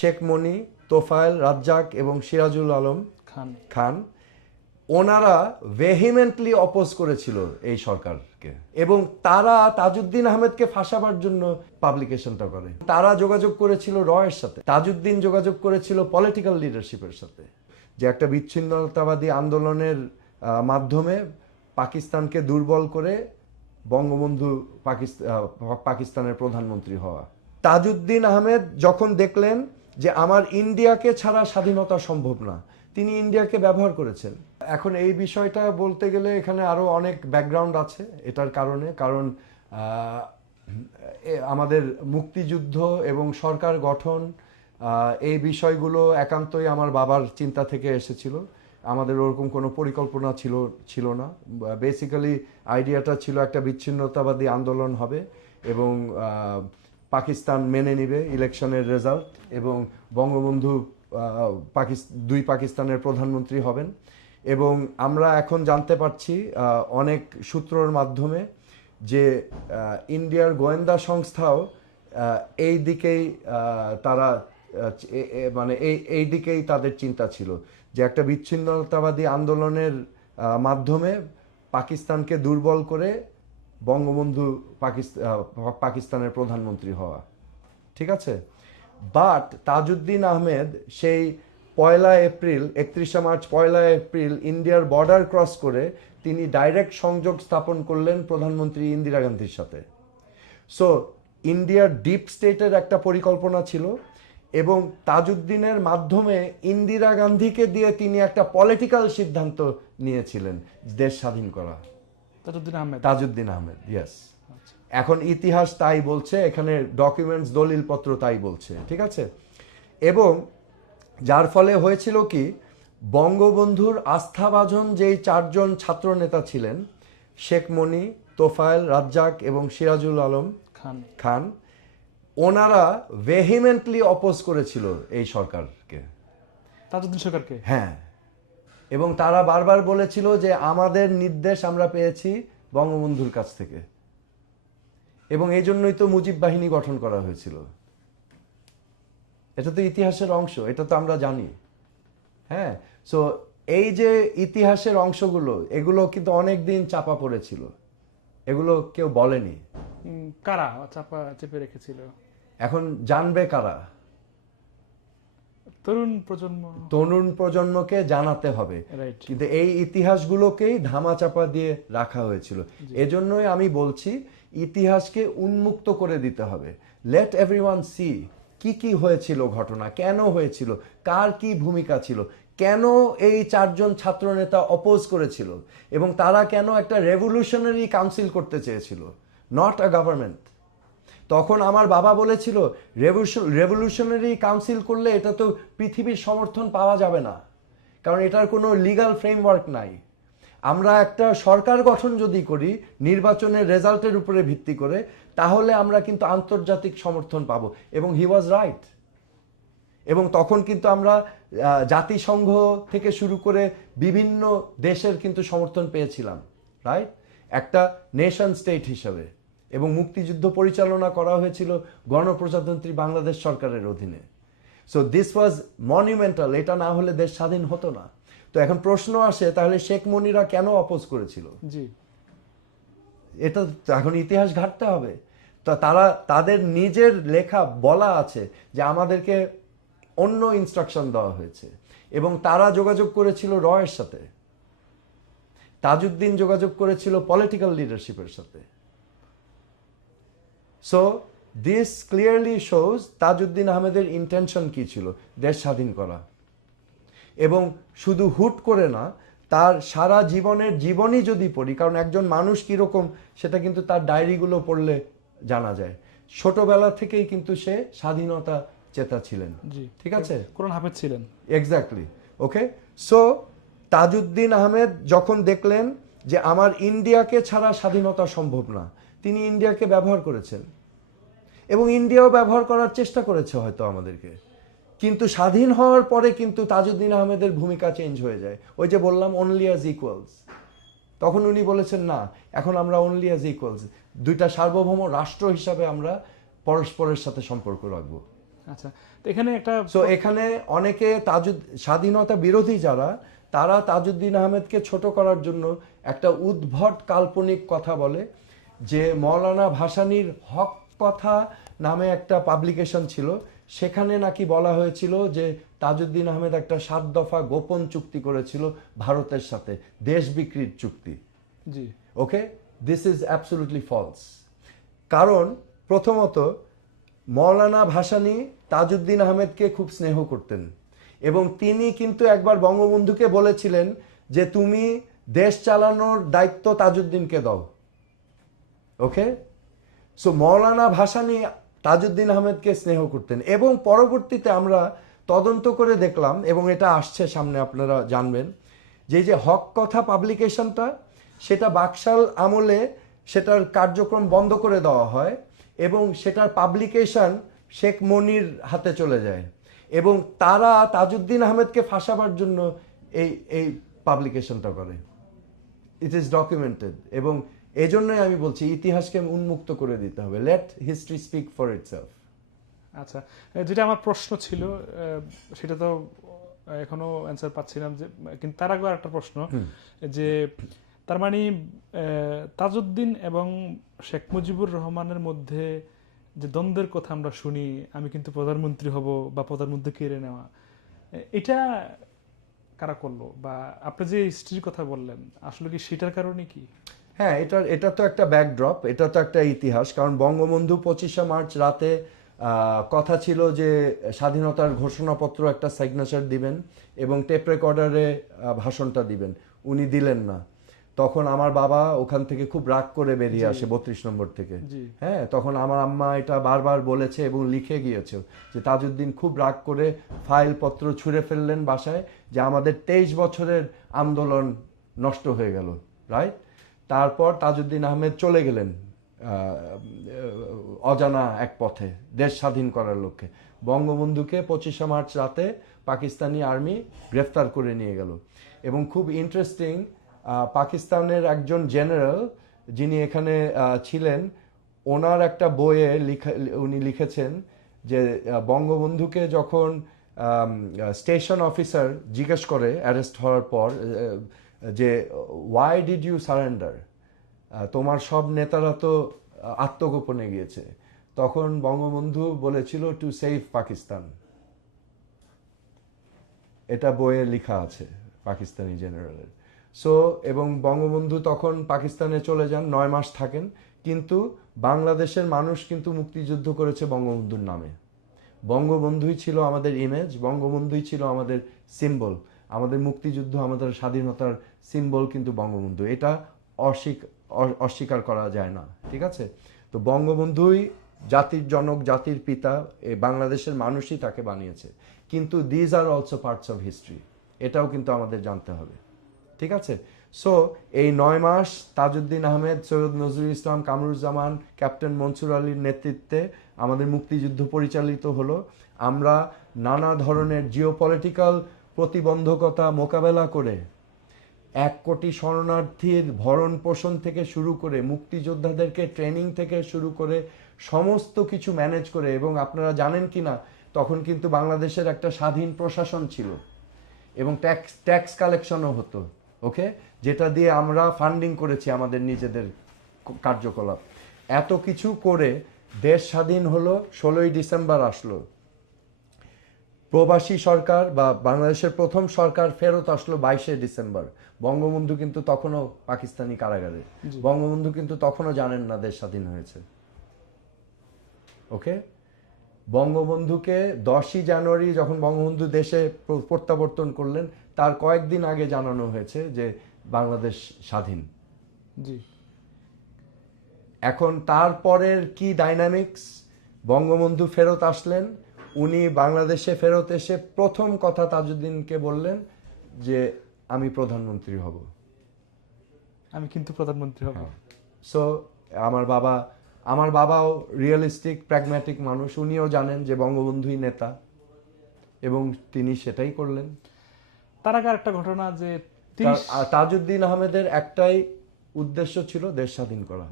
শেখ মনি তোফায়েল রাজ্জাক এবং সিরাজুল আলম খান। খান ওনারা ভেহিমেন্টলি অপোজ করেছিল এই সরকারকে এবং তারা তাজউদ্দিন আহমেদকে ফাঁসাবার জন্য পাবলিকেশনটা করে। তারা যোগাযোগ করেছিল রয়ের সাথে। তাজউদ্দিন যোগাযোগ করেছিল পলিটিক্যাল লিডারশিপের সাথে। যে একটা বিচ্ছিন্নতাবাদী আন্দোলনের মাধ্যমে পাকিস্তানকে দুর্বল করে বঙ্গবন্ধু পাকিস্তান পাকিস্তানের প্রধানমন্ত্রী হওয়া। তাজউদ্দিন আহমেদ যখন দেখলেন যে আমার ইন্ডিয়াকে ছাড়া স্বাধীনতা সম্ভব না। তিনি ইন্ডিয়াকে ব্যবহার করেছেন। এখন এই বিষয়টা বলতে গেলে এখানে আরও অনেক ব্যাকগ্রাউন্ড আছে এটার কারণে। কারণ আমাদের মুক্তিযুদ্ধ এবং সরকার গঠন এই বিষয়গুলো একান্তই আমার বাবার চিন্তা থেকে এসেছিল। আমাদের ওরকম কোনো পরিকল্পনা ছিল ছিল না। বেসিক্যালি আইডিয়াটা ছিল একটা বিচ্ছিন্নতাবাদী আন্দোলন হবে এবং পাকিস্তান মেনে নিবে ইলেকশনের রেজাল্ট এবং বঙ্গবন্ধু দুই পাকিস্তানের প্রধানমন্ত্রী হবেন। এবং আমরা এখন জানতে পারছি অনেক সূত্রর মাধ্যমে যে ইন্ডিয়ার গোয়েন্দা সংস্থাও এই দিকেই তারা মানে এই এই দিকেই তাদের চিন্তা ছিল যে একটা বিচ্ছিন্নতাবাদী আন্দোলনের মাধ্যমে পাকিস্তানকে দুর্বল করে বঙ্গবন্ধু পাকিস্তান পাকিস্তানের প্রধানমন্ত্রী হওয়া। ঠিক আছে? বাট তাজউদ্দিন আহমেদ সেই পয়লা এপ্রিল, একত্রিশে মার্চ, পয়লা এপ্রিল ইন্ডিয়ার বর্ডার ক্রস করে তিনি ডাইরেক্ট সংযোগ স্থাপন করলেন প্রধানমন্ত্রী ইন্দিরা গান্ধীর সাথে। সো ইন্ডিয়ার ডিপ স্টেটের একটা পরিকল্পনা ছিল এবং তাজউদ্দিনের মাধ্যমে ইন্দিরা গান্ধীকে দিয়ে তিনি একটা পলিটিক্যাল সিদ্ধান্ত নিয়েছিলেন দেশ স্বাধীন করা। তাজউদ্দিন আহমেদ। তাজউদ্দিন আহমেদ ইয়েস আচ্ছা। এখন ইতিহাস তাই বলছে এখানে ডকুমেন্টস দলিলপত্র তাই বলছে ঠিক আছে? এবং যার ফলে হয়েছিল কি বঙ্গবন্ধুর আস্থাভাজন যেই চারজন ছাত্র নেতা ছিলেন শেখ মনি তোফায়েল রাজ্জাক এবং সিরাজুল আলম খান। খান ওনারা ভেহিমেন্টলি অপোজ করেছিল এই সরকারকে। তাজউদ্দিন সরকারকে? হ্যাঁ। এবং তারা বারবার বলেছিল যে আমাদের নির্দেশ আমরা পেয়েছি বঙ্গবন্ধুর কাছ থেকে। এবং এই জন্যই তো মুজিব বাহিনী গঠন করা হয়েছিল। এটা তো ইতিহাসের অংশ এটা তো আমরা জানি। হ্যাঁ সো এই যে ইতিহাসের অংশগুলো এগুলো কিন্তু অনেক দিন চাপা পড়েছিল। এগুলো কেউ বলেনি। কারা চাপা চেপে রেখেছিল? এখন জানবে কারা? তরুণ প্রজন্ম। তরুণ প্রজন্মকে জানাতে হবে। কিন্তু এই ইতিহাসগুলোকেই ধামাচাপা দিয়ে রাখা হয়েছিল। এজন্যই আমি বলছি ইতিহাসকে উন্মুক্ত করে দিতে হবে। লেট এভরিওয়ান সি কি কি হয়েছিল ঘটনা কেন হয়েছিল কার কি ভূমিকা ছিল কেন এই চারজন ছাত্রনেতা অপোজ করেছিল এবং তারা কেন একটা রেভলিউশনারি কাউন্সিল করতে চেয়েছিল নট আ গভর্নমেন্ট তখন আমার বাবা বলেছিল রেভলিউশনারি কাউন্সিল করলে এটা তো পৃথিবীর সমর্থন পাওয়া যাবে না। কারণ এটার কোনো লিগ্যাল ফ্রেমওয়ার্ক নাই। আমরা একটা সরকার গঠন যদি করি, নির্বাচনের রেজাল্টের উপরে ভিত্তি করে, তাহলে আমরা কিন্তু আন্তর্জাতিক সমর্থন পাবো। এবং হি ওয়াজ রাইট এবং তখন কিন্তু আমরা জাতিসংঘ থেকে শুরু করে বিভিন্ন দেশের কিন্তু সমর্থন পেয়েছিলাম রাইট একটা নেশন স্টেট হিসাবে। এবং মুক্তিযুদ্ধ পরিচালনা করা হয়েছিল গণপ্রজাতন্ত্রী বাংলাদেশ সরকারের অধীনে। সো দিস ওয়াজ মনিউমেন্টাল এটা না হলে দেশ স্বাধীন হতো না। তো এখন প্রশ্ন আসে তাহলে শেখ মনিরা কেন অপোজ করেছিল? জি। এটা এখন ইতিহাস ঘাটতে হবে। তা তারা তাদের নিজের লেখা বলা আছে যে আমাদেরকে অন্য ইনস্ট্রাকশন দেওয়া হয়েছে। এবং তারা যোগাযোগ করেছিল রয়ের সাথে। তাজউদ্দিন যোগাযোগ করেছিল পলিটিক্যাল লিডারশিপের সাথে। So this clearly shows Tajuddin আহমেদের ইন্টেনশন কি ছিল? দেশ স্বাধীন করা। এবং শুধু হুট করে না তার সারা জীবনের জীবনই যদি পড়ি কারণ একজন মানুষ কীরকম সেটা কিন্তু তার ডায়েরিগুলো পড়লে জানা যায়। ছোটবেলা থেকেই কিন্তু সে স্বাধীনতা চেতা ছিলেন। জি। ঠিক আছে? কোরআন হাফেজ ছিলেন। Exactly okay so Tajuddin Ahmed যখন দেখলেন যে আমার ইন্ডিয়াকে ছাড়া স্বাধীনতা সম্ভব না তিনি ইন্ডিয়াকে ব্যবহার করেছেন। এবং ইন্ডিয়াও ব্যবহার করার চেষ্টা করেছে হয়তো আমাদেরকে। কিন্তু স্বাধীন হওয়ার পরে কিন্তু তাজউদ্দিন আহমেদের ভূমিকা চেঞ্জ হয়ে যায়। ওই যে বললাম অনলি অ্যাজ ইকুয়ালস তখন উনি বলেছেন না এখন আমরা অনলি অ্যাজ ইকুয়ালস দুইটা সার্বভৌম রাষ্ট্র হিসাবে আমরা পরস্পরের সাথে সম্পর্ক রাখব। আচ্ছা তো এখানে একটা সো এখানে অনেকে তাজুদ স্বাধীনতা বিরোধী যারা তারা তাজউদ্দিন আহমেদকে ছোট করার জন্য একটা উদ্ভট কাল্পনিক কথা বলে। যে মৌলানা ভাসানীর হক কথা নামে একটা পাবলিকেশন ছিল সেখানে নাকি বলা হয়েছিল যে তাজউদ্দিন আহমেদ একটা সাত দফা গোপন চুক্তি করেছিল ভারতের সাথে দেশ বিক্রির চুক্তি। জি। Okay this is absolutely false কারণ প্রথমত মৌলানা ভাসানি তাজউদ্দিন আহমেদকে খুব স্নেহ করতেন এবং তিনি কিন্তু একবার বঙ্গবন্ধুকে বলেছিলেন যে তুমি দেশ চালানোর দায়িত্ব তাজউদ্দিনকে দাও। ওকে সো মৌলানা ভাসানী তাজউদ্দিন আহমেদকে স্নেহ করতেন এবং পরবর্তীতে আমরা তদন্ত করে দেখলাম এবং এটা আসছে সামনে আপনারা জানবেন, যে যে হক কথা পাবলিকেশনটা সেটা বাকশাল আমলে সেটার কার্যক্রম বন্ধ করে দেওয়া হয় এবং সেটার পাবলিকেশন শেখ মনির হাতে চলে যায় এবং তারা তাজউদ্দিন আহমেদকে ফাঁসাবার জন্য এই এই পাবলিকেশনটা করে। ইট ইজ ডকুমেন্টেড এবং এই জন্যই আমি বলছি ইতিহাসকে উন্মুক্ত করে দিতে হবে। Let history speak for itself আচ্ছা যেটা আমার প্রশ্ন ছিল সেটা তো এখনও অ্যান্সার পাচ্ছিলাম যে কিন্তু তার আগে একটা প্রশ্ন যে তার মানে তাজউদ্দিন এবং শেখ মুজিবুর রহমানের মধ্যে যে দ্বন্দ্বের কথা আমরা শুনি আমি কিন্তু প্রধানমন্ত্রী হব বা প্রধানমন্ত্রী কেড়ে নেওয়া এটা কারা করল? বা আপনি যে হিস্ট্রির কথা বললেন আসলে কি সেটার কারণে কি? হ্যাঁ এটা এটা তো একটা ব্যাকড্রপ এটা তো একটা ইতিহাস। কারণ বঙ্গবন্ধু পঁচিশে মার্চ রাতে কথা ছিল যে স্বাধীনতার ঘোষণাপত্র একটা সিগনেচার দিবেন এবং টেপ রেকর্ডারে ভাষণটা দিবেন। উনি দিলেন না। তখন আমার বাবা ওখান থেকে খুব রাগ করে বেরিয়ে আসে বত্রিশ নম্বর থেকে। হ্যাঁ তখন আমার আম্মা এটা বারবার বলেছে এবং লিখে গিয়েছে যে তাজউদ্দিন খুব রাগ করে ফাইলপত্র ছুঁড়ে ফেললেন বাসায় যে আমাদের তেইশ বছরের আন্দোলন নষ্ট হয়ে গেল। রাইট তারপর তাজউদ্দিন আহমেদ চলে গেলেন অজানা এক পথে, দেশ স্বাধীন করার লক্ষ্যে। বঙ্গবন্ধুকে পঁচিশে মার্চ রাতে পাকিস্তানি আর্মি গ্রেফতার করে নিয়ে গেল। এবং খুব ইন্টারেস্টিং পাকিস্তানের একজন জেনারেল যিনি এখানে ছিলেন, ওনার একটা বইয়ে লিখা, উনি লিখেছেন যে বঙ্গবন্ধুকে যখন স্টেশন অফিসার জিজ্ঞেস করে অ্যারেস্ট হওয়ার পর যে ওয়াই ডিড ইউ সারেন্ডার তোমার সব নেতারা তো আত্মগোপনে গিয়েছে। তখন বঙ্গবন্ধু বলেছিল টু সেভ পাকিস্তান এটা বইয়ে লেখা আছে, পাকিস্তানি জেনারেলের। সো এবং বঙ্গবন্ধু তখন পাকিস্তানে চলে যান, নয় মাস থাকেন, কিন্তু বাংলাদেশের মানুষ কিন্তু মুক্তিযুদ্ধ করেছে বঙ্গবন্ধুর নামে। বঙ্গবন্ধুই ছিল আমাদের ইমেজ বঙ্গবন্ধুই ছিল আমাদের সিম্বল আমাদের মুক্তিযুদ্ধ, আমাদের স্বাধীনতার সিম্বল কিন্তু বঙ্গবন্ধু। এটা অস্বীক, অ- অস্বীকার করা যায় না, ঠিক আছে? তো বঙ্গবন্ধুই জাতির জনক, জাতির পিতা, এ বাংলাদেশের মানুষই তাকে বানিয়েছে। কিন্তু these are also parts of history এটাও কিন্তু আমাদের জানতে হবে, ঠিক আছে? সো এই নয় মাস তাজউদ্দিন আহমেদ, সৈয়দ নজরুল ইসলাম, কামরুজ্জামান, ক্যাপ্টেন মনসুর আলীর নেতৃত্বে আমাদের মুক্তিযুদ্ধ পরিচালিত হলো। আমরা নানা ধরনের জিওপলিটিক্যাল প্রতিবন্ধকতা মোকাবেলা করে এক কোটি শরণার্থীর ভরণ পোষণ থেকে শুরু করে মুক্তিযোদ্ধাদেরকে ট্রেনিং থেকে শুরু করে সমস্ত কিছু ম্যানেজ করে এবং আপনারা জানেন কি না, তখন কিন্তু বাংলাদেশের একটা স্বাধীন প্রশাসন ছিল এবং ট্যাক্স ট্যাক্স কালেকশনও হতো, ওকে? যেটা দিয়ে আমরা ফান্ডিং করেছি আমাদের নিজেদের কার্যকলাপ। এত কিছু করে দেশ স্বাধীন হলো, ষোলোই ডিসেম্বর আসলো। প্রবাসী সরকার বা বাংলাদেশের প্রথম সরকার ফেরত আসলো বাইশে ডিসেম্বর। বঙ্গবন্ধু কিন্তু তখনও পাকিস্তানি কারাগারে। বঙ্গবন্ধু কিন্তু তখনও জানেন না দেশ স্বাধীন হয়েছে। ওকে? বঙ্গবন্ধুকে দশই জানুয়ারি যখন বঙ্গবন্ধু দেশে প্রত্যাবর্তন করলেন তার কয়েকদিন আগে জানানো হয়েছে যে বাংলাদেশ স্বাধীন। জি। এখন তারপরের কি ডাইনামিক্স বঙ্গবন্ধু ফেরত আসলেন উনি বাংলাদেশে ফেরত এসে প্রথম কথা তাজউদ্দিনকে বললেন যে আমি প্রধানমন্ত্রী হব। আমি কিন্তু প্রধানমন্ত্রী হব। সো আমার বাবা আমার বাবাও রিয়েলিস্টিক প্র্যাগম্যাটিক মানুষ। উনিও জানেন যে বঙ্গবন্ধুই নেতা। এবং তিনি সেটাই করলেন। তার আগে একটা ঘটনা যে তাজউদ্দিন আহমেদের একটাই উদ্দেশ্য ছিল দেশ স্বাধীন করা।